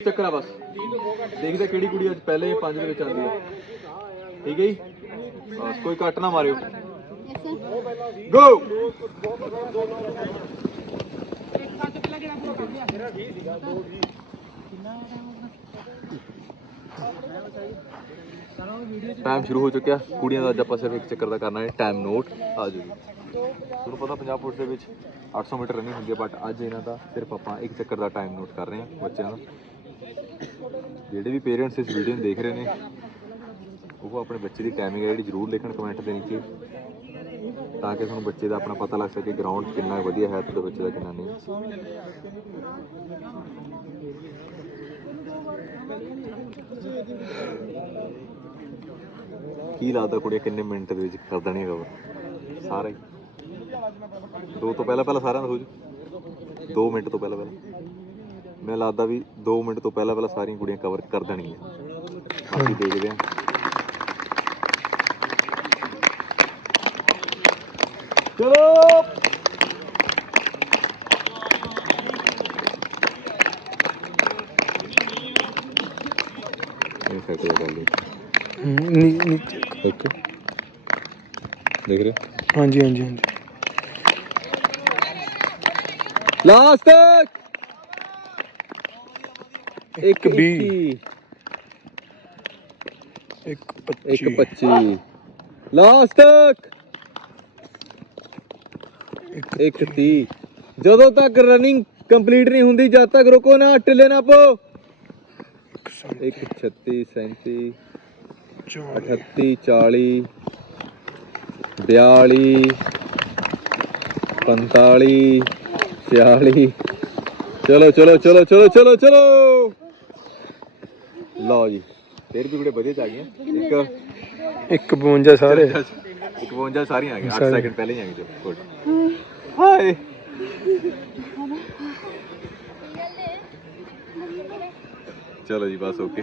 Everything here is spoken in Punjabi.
ਚੱਕਰ ਆ ਬਸ। ਦੇਖਦੇ ਕਿਹੜੀ ਕੁੜੀ ਅੱਜ ਪਹਿਲੇ ਪੰਜ ਦੇ ਵਿੱਚ ਆਉਂਦੀ ਹੈ ਠੀਕ ਹੈ ਜੀ? ਬਸ, ਕੋਈ ਕੱਟ ਨਾ ਮਾਰਿਓ। ਗੋ ਟਾਈਮ ਸ਼ੁਰੂ ਹੋ ਚੁੱਕਿਆ। ਕੁੜੀਆਂ ਦਾ ਅੱਜ ਆਪਾਂ ਸਿਰਫ ਇੱਕ ਚੱਕਰ ਦਾ ਕਰਨਾ ਹੈ ਟਾਈਮ ਨੋਟ ਆ ਜਾਓ ਤੁਹਾਨੂੰ ਪਤਾ ਪੰਜਾਬ ਪੁਲਿਸ ਦੇ ਵਿੱਚ 800 ਮੀਟਰ ਰਨਿੰਗ ਹੁੰਦੀ ਹੈ ਬਟ ਅੱਜ ਇਹਨਾਂ ਦਾ ਸਿਰਫ ਆਪਾਂ ਇੱਕ ਚੱਕਰ ਦਾ ਟਾਈਮ ਨੋਟ ਕਰ ਰਹੇ ਹਾਂ, ਬੱਚਿਆਂ ਦਾ। ਜਿਹੜੇ ਵੀ ਪੇਰੈਂਟਸ ਇਸ ਵੀਡੀਓ ਨੂੰ ਦੇਖ ਰਹੇ ਨੇ, ਉਹ ਆਪਣੇ ਬੱਚੇ ਦੀ ਟਾਈਮਿੰਗ ਹੈ ਜਿਹੜੀ ਜ਼ਰੂਰ ਲਿਖਣ ਕਮੈਂਟ ਦੇ ਨੀਚੇ, ਤਾਂ ਕਿ ਤੁਹਾਨੂੰ ਬੱਚੇ ਦਾ ਆਪਣਾ ਪਤਾ ਲੱਗ ਸਕੇ ਗਰਾਊਂਡ ਕਿੰਨਾ ਵਧੀਆ ਹੈ ਤੁਹਾਡੇ ਬੱਚੇ ਦਾ ਕਿੰਨਾ ਨਹੀਂ। ਕੀ ਲੱਗਦਾ ਕੁੜੀਆਂ ਕਿੰਨੇ ਮਿੰਟ ਦੇ ਵਿੱਚ ਕਰ ਦੇਣੀ ਕਵਰ ਸਾਰਾ ਹੀ। ਦੋ ਤੋਂ ਪਹਿਲਾਂ ਪਹਿਲਾਂ ਸਾਰਿਆਂ ਦਾ ਹੋ ਜੂ। 2 ਮਿੰਟ ਤੋਂ ਪਹਿਲਾਂ ਪਹਿਲਾਂ। ਮੈਨੂੰ ਲੱਗਦਾ ਵੀ 2 ਮਿੰਟ ਤੋਂ ਪਹਿਲਾਂ ਪਹਿਲਾਂ ਸਾਰੀਆਂ ਕੁੜੀਆਂ ਕਵਰ ਕਰ ਦੇਣਗੀਆਂ। ਬਾਕੀ ਦੇਖਦੇ ਹਾਂ। ਚਲੋ। ਇਹ ਸੈਟ ਹੋ ਗੱਲ ਨੀਚੇ ਓਕੇ। ਦੇਖ ਰਹੇ ਹਾਂਜੀ ਹਾਂਜੀ ਹਾਂਜੀ। ਲਾਸਟ ਇੱਕ ਵੀਹ, ਇੱਕੀ, ਇੱਕ ਇੱਕ 25 25 ਲਾਸਟ ਤੱਕ ਇੱਕ ਇੱਕ 30 ਜਦੋਂ ਤੱਕ ਰਨਿੰਗ ਕੰਪਲੀਟ ਨਹੀਂ ਹੁੰਦੀ ਜਦ ਤੱਕ ਰੁਕੋ ਨਾ ਢਿੱਲੇ ਨਾ ਪੋ ਇੱਕ 36 37 ਚਾਰ 38 40 42 45 46 ਚਲੋ ਚਲੋ ਚਲੋ ਚਲੋ ਚਲੋ ਚਲੋ। ਲਓ ਜੀ ਫੇਰ ਵੀ ਬੜੇ ਵਧੀਆ ਚ ਆ ਗਈਆਂ ਇੱਕ ਇੱਕ 52 ਸਾਰੇ। ਇੱਕ 52 ਸਾਰੀਆਂ ਆ ਗਈਆਂ 8 ਸਾਰੇ। ਸੈਕਿੰਡ ਪਹਿਲੇ ਹੀ ਆ ਗਏ ਗੁੱਡ ਹਾਏ। ਚਲੋ ਜੀ ਬਸ ਓਕੇ